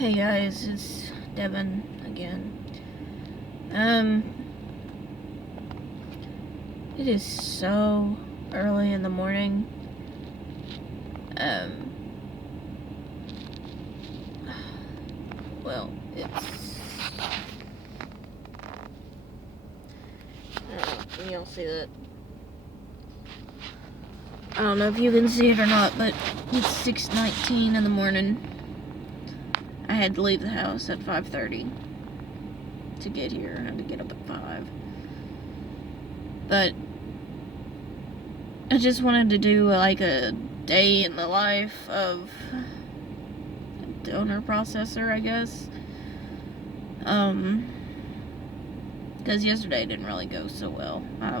Hey guys, it's Devin again. It is so early in the morning. Well, can y'all see that? I don't know if you can see it or not, but it's 6:19 in the morning. I had to leave the house at 5:30 to get here. I had to get up at 5. But I just wanted to do like a day in the life of a donor processor, I guess. Because yesterday didn't really go so well. I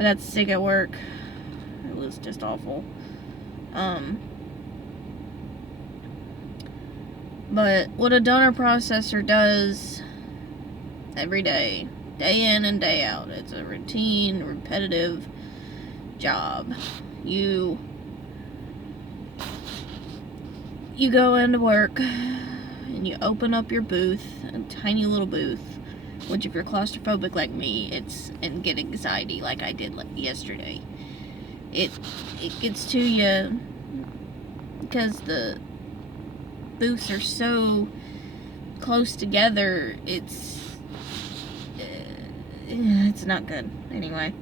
got sick at work. It was just awful. But what a donor processor does every day, day in and day out, it's a routine, repetitive job. You go into work and you open up your booth, a tiny little booth, which if you're claustrophobic like me, and get anxiety like I did yesterday. It gets to you because the booths are so close together. It's not good. Anyway,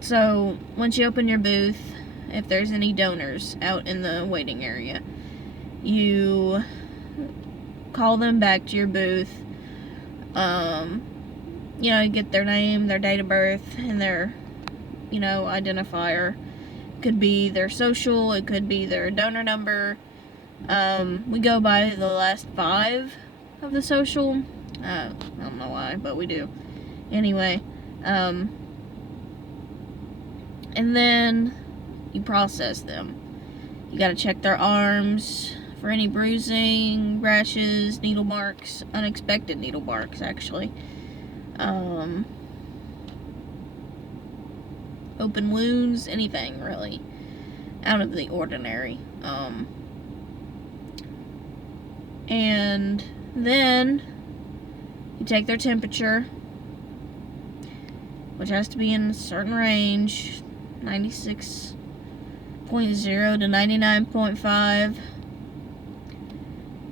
so once you open your booth, if there's any donors out in the waiting area, you call them back to your booth. You get their name, their date of birth, and their identifier. Could be their social, it could be their donor number. We go by the last 5 of the social. I don't know why, but we do. Anyway, and then you process them. You gotta check their arms for any bruising, rashes, needle marks, unexpected needle marks, actually. Open wounds, anything really out of the ordinary. And then you take their temperature, which has to be in a certain range, 96.0 to 99.5.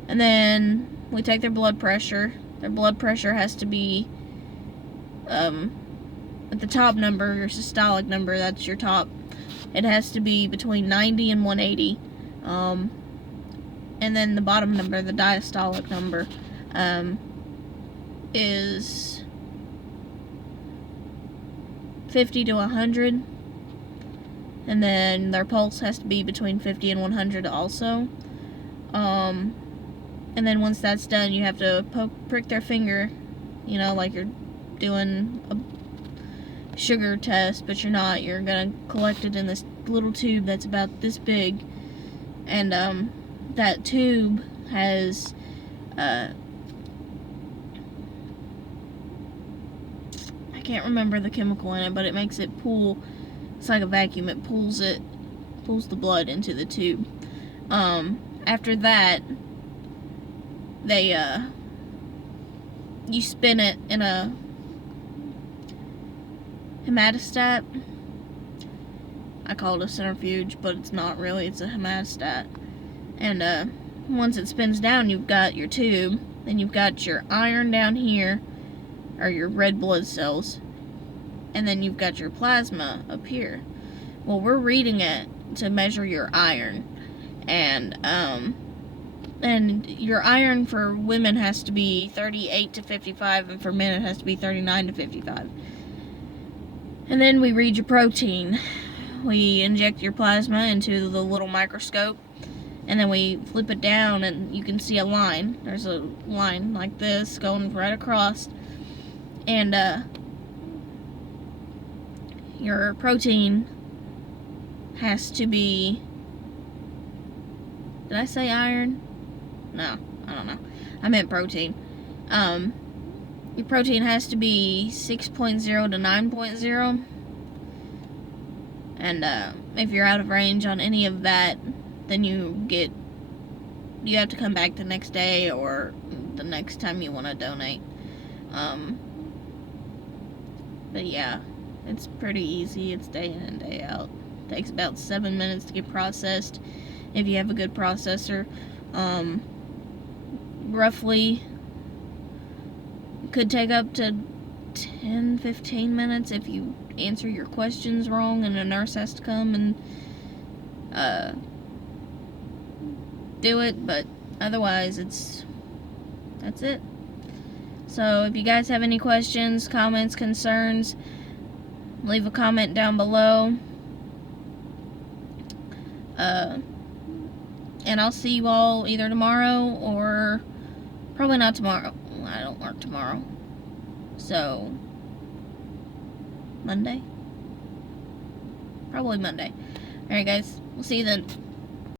And then we take their blood pressure. Their blood pressure has to be at the top number, your systolic number, that's your top. It has to be between 90 and 180. And then the bottom number, the diastolic number, is 50 to 100. And then their pulse has to be between 50 and 100 also. And then once that's done, you have to prick their finger, like you're doing a sugar test, but you're not. You're gonna collect it in this little tube that's about this big, and that tube has I can't remember the chemical in it, but it makes it pull. It's like a vacuum. It pulls the blood into the tube. After that, you spin it in a hematostat. I call it a centrifuge, but it's not really. It's a hematostat. And once it spins down, you've got your tube. Then you've got your iron down here, or your red blood cells. And then you've got your plasma up here. Well, we're reading it to measure your iron. And your iron for women has to be 38 to 55, and for men it has to be 39 to 55. And then we read your protein. We inject your plasma into the little microscope, and then we flip it down, and you can see a line. There's a line like this going right across, and your protein has to be, did I say iron? No, I don't know. I meant protein. Your protein has to be 6.0 to 9.0. And if you're out of range on any of that, then you get you have to come back the next day or the next time you want to donate. But yeah, it's pretty easy. It's day in and day out. Takes about 7 minutes to get processed if you have a good processor. Roughly could take up to 10-15 minutes if you answer your questions wrong and a nurse has to come and do it, but otherwise that's it. So if you guys have any questions, comments, concerns, leave a comment down below. And I'll see you all either tomorrow or probably not tomorrow. I don't work tomorrow. So, Monday? Probably Monday. Alright guys, we'll see you then.